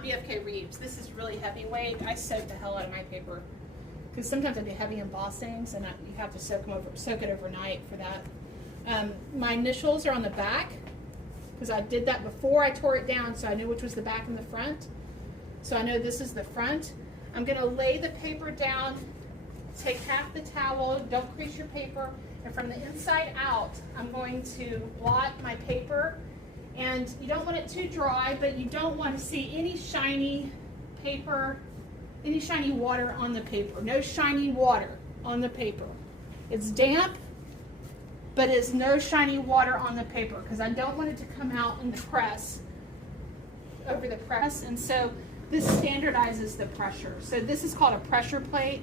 not BFK Reeves. This is really heavyweight. I soak the hell out of my paper because sometimes I do heavy embossings and you have to soak it overnight for that. My initials are on the back because I did that before I tore it down, so I knew which was the back and the front. So I know this is the front. I'm going to lay the paper down, take half the towel, don't crease your paper, and from the inside out, I'm going to blot my paper. And you don't want it too dry, but you don't want to see any shiny paper, any shiny water on the paper. No shiny water on the paper. It's damp, but it's no shiny water on the paper because I don't want it to come out in the press, over the press. And so this standardizes the pressure. So this is called a pressure plate.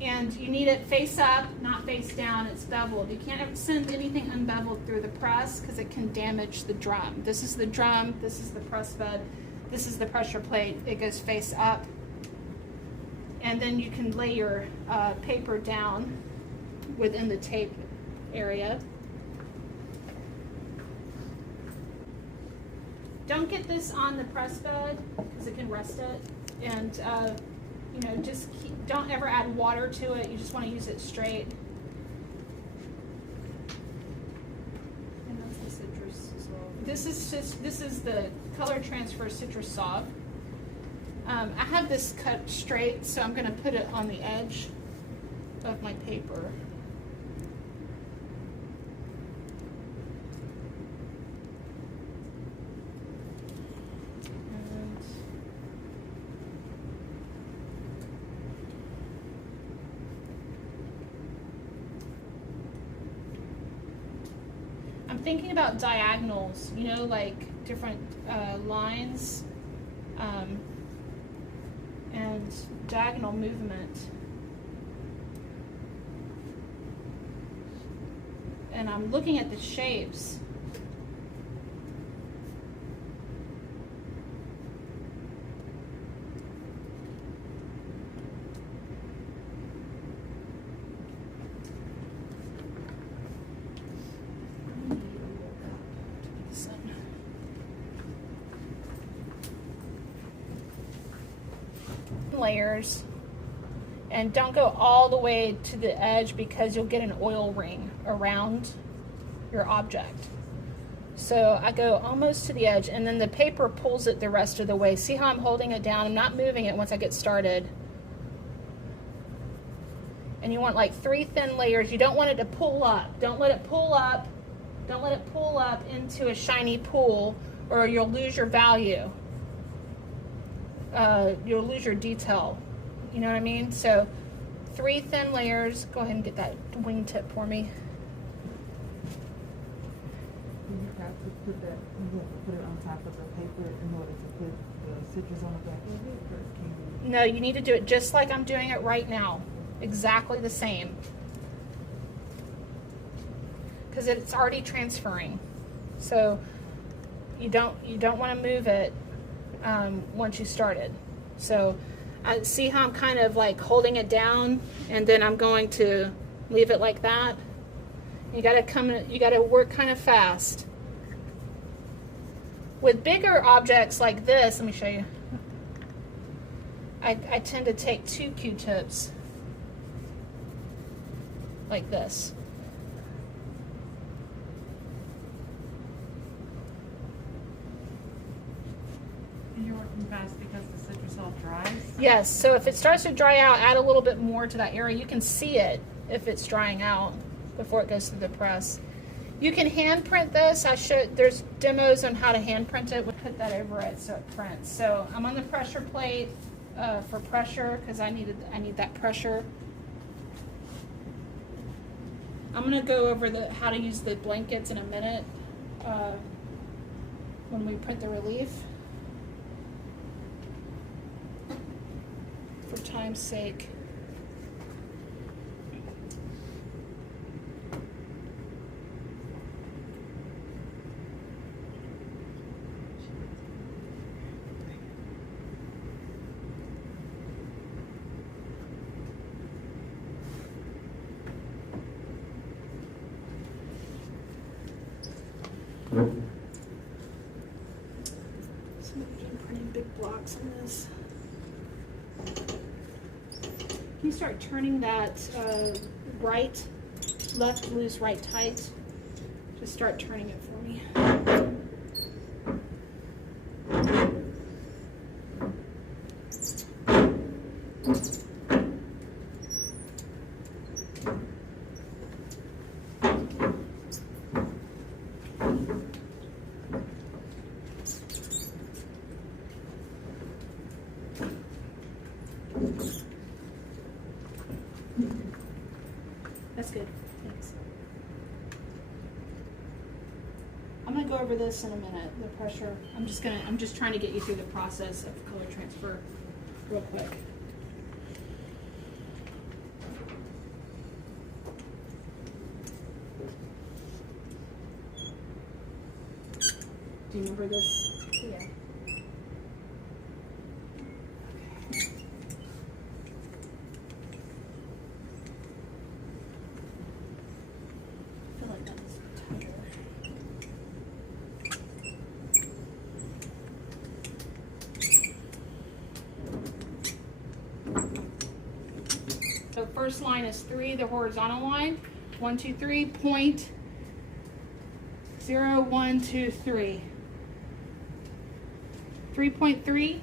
And you need it face up, not face down. It's beveled. You can't ever send anything unbeveled through the press because it can damage the drum. This is the drum. This is the press bed. This is the pressure plate. It goes face up. And then you can lay your paper down within the tape area. Don't get this on the press bed because it can rust it. And you know, just don't ever add water to it. You just want to use it straight. And that's the citrus as well. This is the Color Transfer Citrus Soft. I have this cut straight, so I'm going to put it on the edge of my paper. Thinking about diagonals, you know, like different lines and diagonal movement. And I'm looking at the shapes. Layers, and don't go all the way to the edge because you'll get an oil ring around your object. So I go almost to the edge, and then the paper pulls it the rest of the way. See how I'm holding it down? I'm not moving it once I get started. And you want like 3 thin layers. You don't want it to pull up. Don't let it pull up. Don't let it pull up into a shiny pool, or you'll lose your value. You'll lose your detail. You know what I mean? So 3 thin layers. Go ahead and get that wingtip for me. You have to put that. You have to put it on top of the paper in order to put the citrus on the back of it. Or can you... No, you need to do it just like I'm doing it right now. Exactly the same. Because it's already transferring. So you don't want to move it once you started. So I see how I'm kind of like holding it down, and then I'm going to leave it like that. You gotta work kind of fast. With bigger objects like this, let me show you. I tend to take 2 Q-tips like this. You're working fast because the citrus all dries? Yes, so if it starts to dry out, add a little bit more to that area. You can see it if it's drying out before it goes through the press. You can hand print this. There's demos on how to hand print it. We'll put that over it so it prints. So I'm on the pressure plate for pressure because I need that pressure. I'm gonna go over how to use the blankets in a minute when we print the relief. For time's sake. Somebody can print printing big blocks on this. Can you start turning that right, left loose, right tight? Just start turning it for me. That's good. Thanks. I'm gonna go over this in a minute. The pressure. I'm just trying to get you through the process of color transfer real quick. Do you remember this? Yeah. So first line is 3, the horizontal line. 1, 2, 3, point 0, 1, 2, 3. 3.3,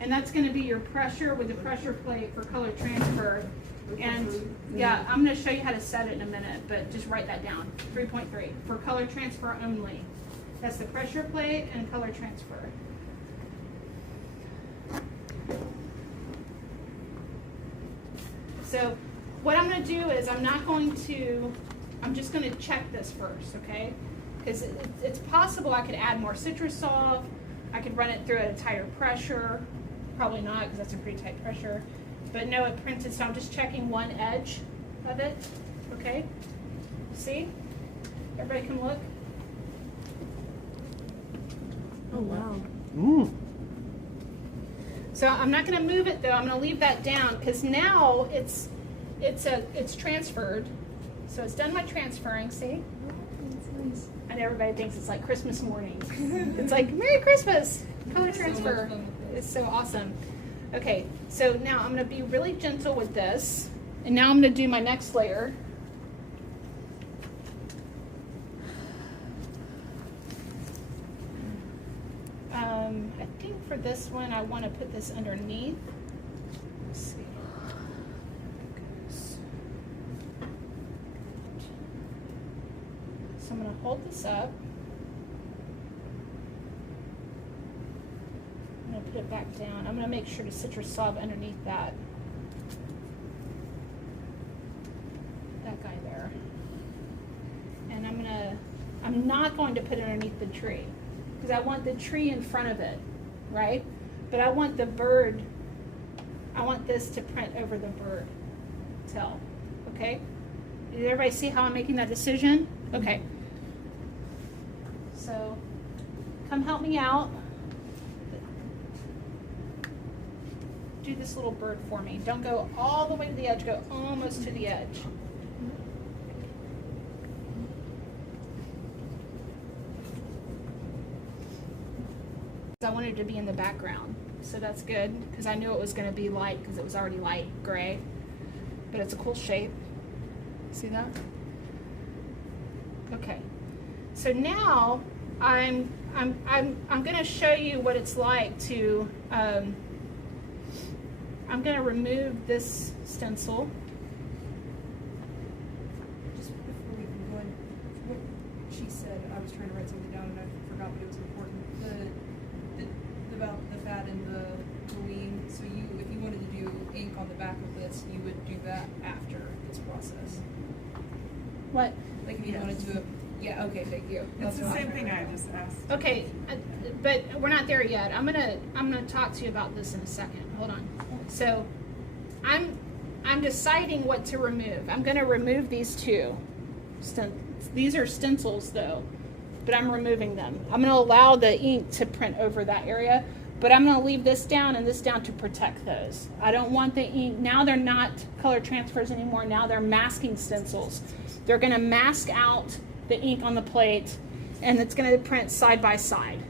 and that's going to be your pressure with the pressure plate for color transfer. And yeah, I'm going to show you how to set it in a minute, but just write that down. 3.3 for color transfer only. That's the pressure plate and color transfer. So what I'm going to do is I'm just going to check this first, okay? Because it's possible I could add more Citrussolve. I could run it through at a tighter pressure. Probably not, because that's a pretty tight pressure. But no, it printed, so I'm just checking one edge of it, okay? See? Everybody can look. Oh, wow. Mm. So I'm not going to move it though. I'm going to leave that down because now it's transferred. So it's done my transferring. See? That's nice. And everybody thinks it's like Christmas morning. It's like Merry Christmas. Color transfer. It's so awesome. Okay, so now I'm going to be really gentle with this, and now I'm going to do my next layer. I think for this one, I want to put this underneath. Let's see. So I'm going to hold this up. I'm going to put it back down. I'm going to make sure to Citrussolve underneath that guy there. And I'm not going to put it underneath the tree because I want the tree in front of it, right? But I want the bird, I want this to print over the bird tail, okay? Did everybody see how I'm making that decision? Okay. So come help me out. Do this little bird for me. Don't go all the way to the edge, go almost to the edge. I wanted to be in the background, so that's good because I knew it was going to be light because it was already light gray, but it's a cool shape. See that? Okay. So now I'm going to show you what it's like to. I'm going to remove this stencil. Just before we can go in, what she said, I was trying to write something down and I forgot, but it was important. About the fat and the green. So if you wanted to do ink on the back of this, you would do that after this process. What? Like if you wanted to. Yeah. Okay. Thank you. It's the same thing I just asked. Okay, but we're not there yet. I'm gonna talk to you about this in a second. Hold on. So, I'm deciding what to remove. I'm gonna remove these two. These are stencils though, but I'm removing them. I'm gonna allow the ink to print over that area, but I'm gonna leave this down and this down to protect those. I don't want the ink. Now they're not color transfers anymore. Now they're masking stencils. They're gonna mask out the ink on the plate, and it's going to print side by side.